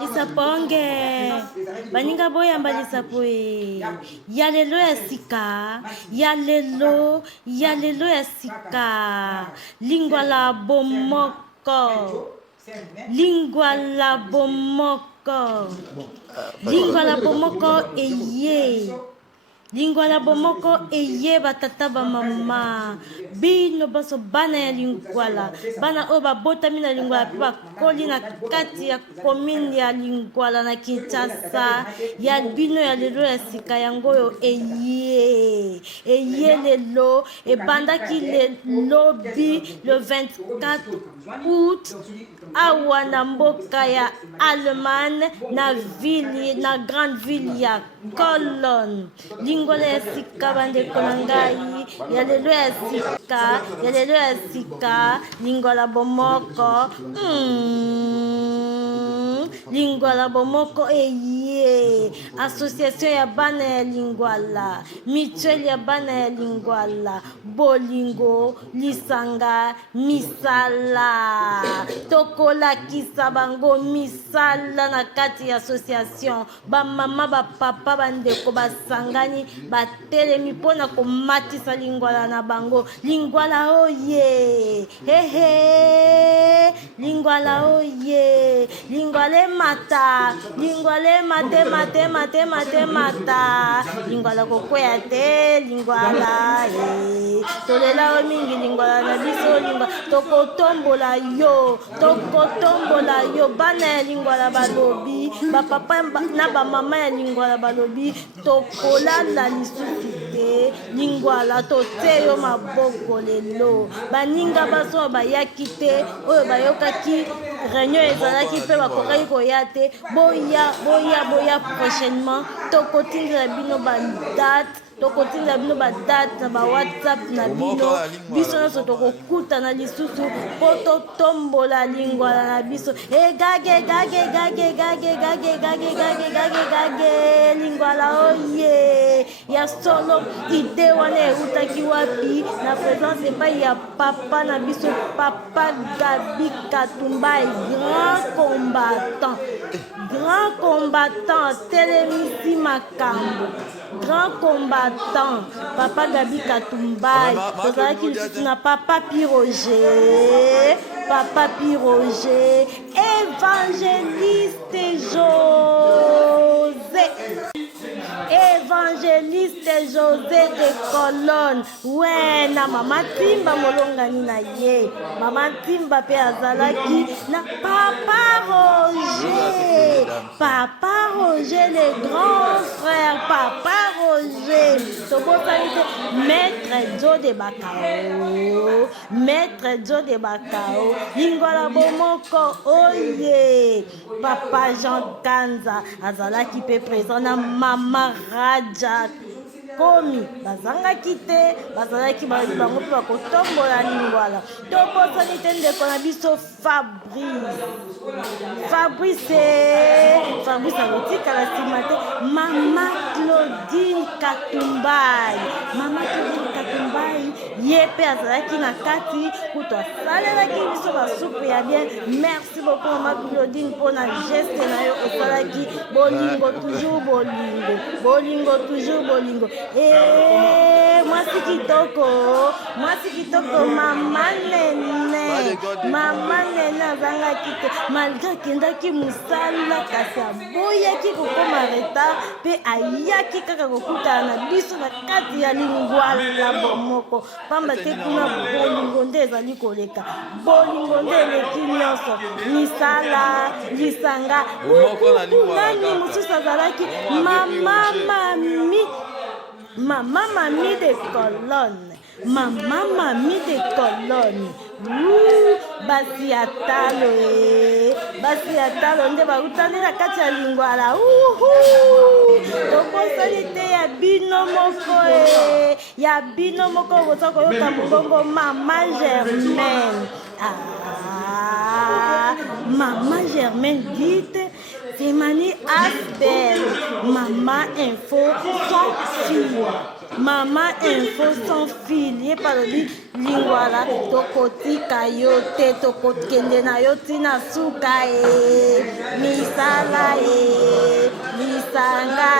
Lisaponge baninga boyamba lisapue yalelo ya sika yalelo ya sika lingwa la bomoko eye lingwa la bomoko eye batata ba mama bino baso bana ya lingwala bana oyo babotami na lingwala mpe bakoli na kati ya komini ya lingwala na Kinshasa ya bino ya lelo ya sika yango oyo eye lelo ebandaki lelobi le 24 août awa na mboka ya Allemagne na grande ville ya Cologne. Lingwala ya sika bandeko na ngai ya lelo ya sika lingwala bomoko lingwala bomoko eye association ya bana ya lingwala mutuelle ya bana ya lingwala bolingo lisanga misala tokolakisa bango misala na kati ya association bamama bapapa bandeko basangani batelemi mpona komatisa lingwala na bango lingwala oye lingwala oye lingwala mata lingwala kokwea te lingwala tolela o mingi lingwala na biso lingwala tokotombola yo bana ya lingwala balobi bapapa na bamama ya lingwala balobi tokolala lisusu te lingwala toteyo maboko lelo baninga baso bayaki te oyo bayokaki réunion ezalaki mpe bakokaki koya te boya prochainement tokotindela bino badate na bawhatsapp na bino biso nyonso tokokutana lisusu mpo totombola lingwala na biso gage lingwala oye ya solo ide wana eutaki wapi na présence epai ya papa na biso papa Gabi Katumbai grand combattant telemisi makambo grand combattant papa Gabi Katumbai tozalaki lisusu na papa Piroger évangéliste José de Cologne na mama Timba molongani na ye mama Timba pe azalaki na papa Roger le grand frère papa Roger tobotani te maître Joe de Bakao lingwala bomoko oye papa Jean Kanza azalaki pe présent na mama Raja komi bazangaki te bazalaki bango mpe bakotombola lingwala tobosani te ndeko na biso Fabrice akotikala nsima te mama Claudine Katumbai ye mpe azalaki na kati kutu asalelaki biso basupu ya bien merci beaucoup mama Claudine mpona geste na yo osalaki bolingo toujours bolingo mwasi kitoko mama nene azangaki te malgré akendaki mosala kasi aboyaki kokoma retard mpe ayaki kaka kokutana na biso na kati ya lingwala bomoko pamba te kuna bolingo nde ezali koleka bolingo nde eleki nyonso misala lisanga nani mosusu azalaki mama mami de Cologne basi ya talo nde bautani na kati ya lingwala tokosani te ya bino moko okoza koyoka mbongo mama Germaine Maman Germaine dite Stéphanie Asbel, Maman Info sans fille. Maman Info sans fille. Paroli lingwala tokoti kayote tokokende na yoti na suka misala misanga